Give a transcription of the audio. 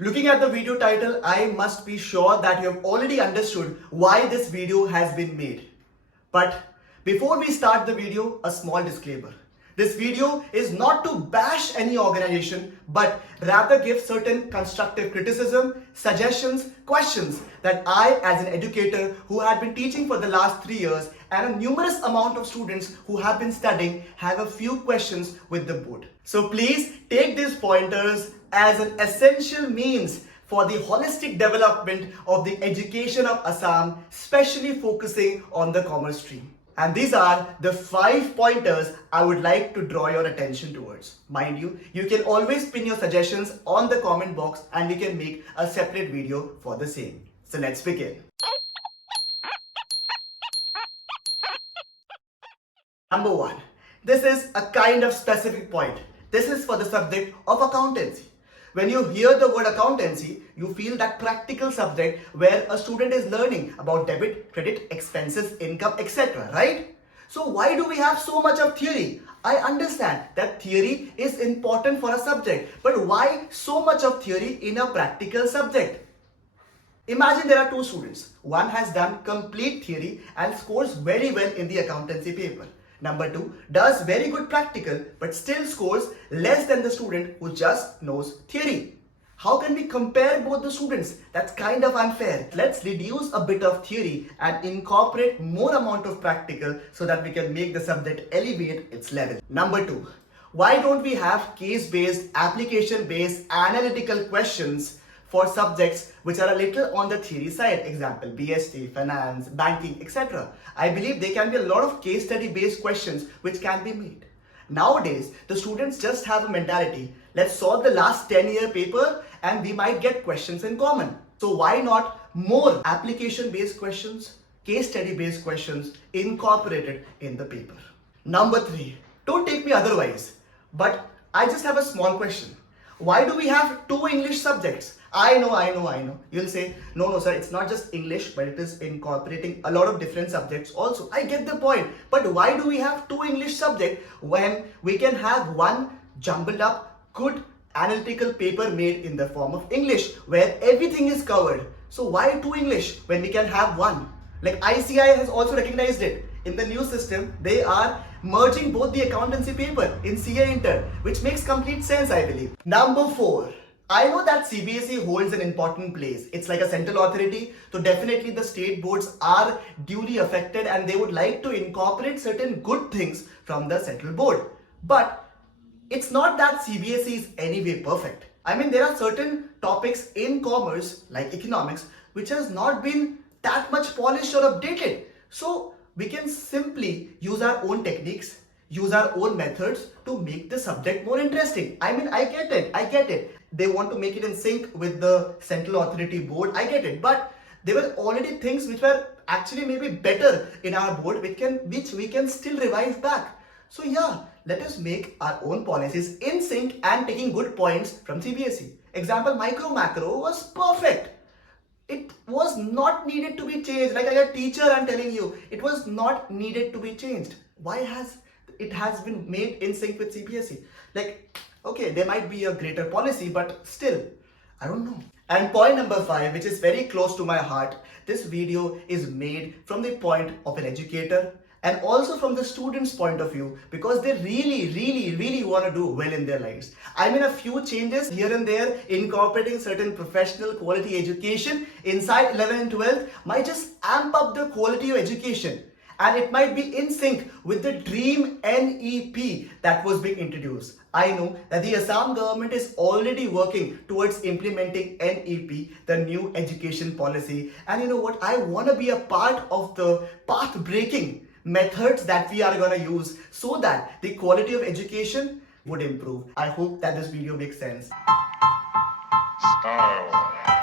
Looking at the video title, I must be sure that you have already understood why this video has been made. But before we start the video, a small disclaimer. This video is not to bash any organization, but rather give certain constructive criticism, suggestions, questions that I, as an educator who had been teaching for the last 3 years and a numerous amount of students who have been studying, have a few questions with the board. So please take these pointers as an essential means for the holistic development of the education of Assam, especially focusing on the commerce stream. And these are the 5 pointers I would like to draw your attention towards. Mind you, you can always pin your suggestions on the comment box and we can make a separate video for the same. So let's begin. Number 1. This is a kind of specific point. This is for the subject of accountancy. When you hear the word accountancy, you feel that practical subject where a student is learning about debit, credit, expenses, income, etc. Right? So why do we have so much of theory? I understand that theory is important for a subject, but why so much of theory in a practical subject? Imagine there are 2 students. One has done complete theory and scores very well in the accountancy paper. Number 2 does very good practical but still scores less than the student who just knows theory. How can we compare both the students? That's kind of unfair. Let's reduce a bit of theory and incorporate more amount of practical so that we can make the subject elevate its level. Number 2, why don't we have case-based, application-based, analytical questions for subjects which are a little on the theory side, example BST, finance, banking, etc. I believe there can be a lot of case study based questions which can be made. Nowadays, the students just have a mentality, let's solve the last 10-year paper and we might get questions in common. So why not more application based questions, case study based questions incorporated in the paper? Number 3, don't take me otherwise, but I just have a small question. Why do we have 2 English subjects? I know. You'll say, no sir, it's not just English, but it is incorporating a lot of different subjects also. I get the point. But why do we have 2 English subjects when we can have one jumbled up, good analytical paper made in the form of English, where everything is covered? So why 2 English when we can have one? Like ICI has also recognized it. In the new system, they are merging both the accountancy paper in CA Inter, which makes complete sense, I believe. Number 4. I know that CBSE holds an important place. It's like a central authority, so definitely the state boards are duly affected and they would like to incorporate certain good things from the central board. But it's not that CBSE is anyway perfect. I mean, there are certain topics in commerce, like economics, which has not been that much polished or updated. So we can simply use our own techniques, use our own methods to make the subject more interesting. I mean, I get it. They want to make it in sync with the central authority board. I get it. But there were already things which were actually maybe better in our board, which we can still revive back. So yeah, let us make our own policies in sync and taking good points from CBSE. Example, micro macro was perfect. It was not needed to be changed. Like a teacher, I'm telling you, it was not needed to be changed. Why has it been made in sync with CBSE? Like, okay, there might be a greater policy, but still, I don't know. And point number 5, which is very close to my heart, this video is made from the point of an educator and also from the student's point of view, because they really want to do well in their lives. I mean, a few changes here and there, incorporating certain professional quality education inside 11 and 12 might just amp up the quality of education. And it might be in sync with the dream NEP that was being introduced. I know that the Assam government is already working towards implementing NEP, the new education policy. And you know what? I want to be a part of the path-breaking methods that we are going to use so that the quality of education would improve. I hope that this video makes sense. Style.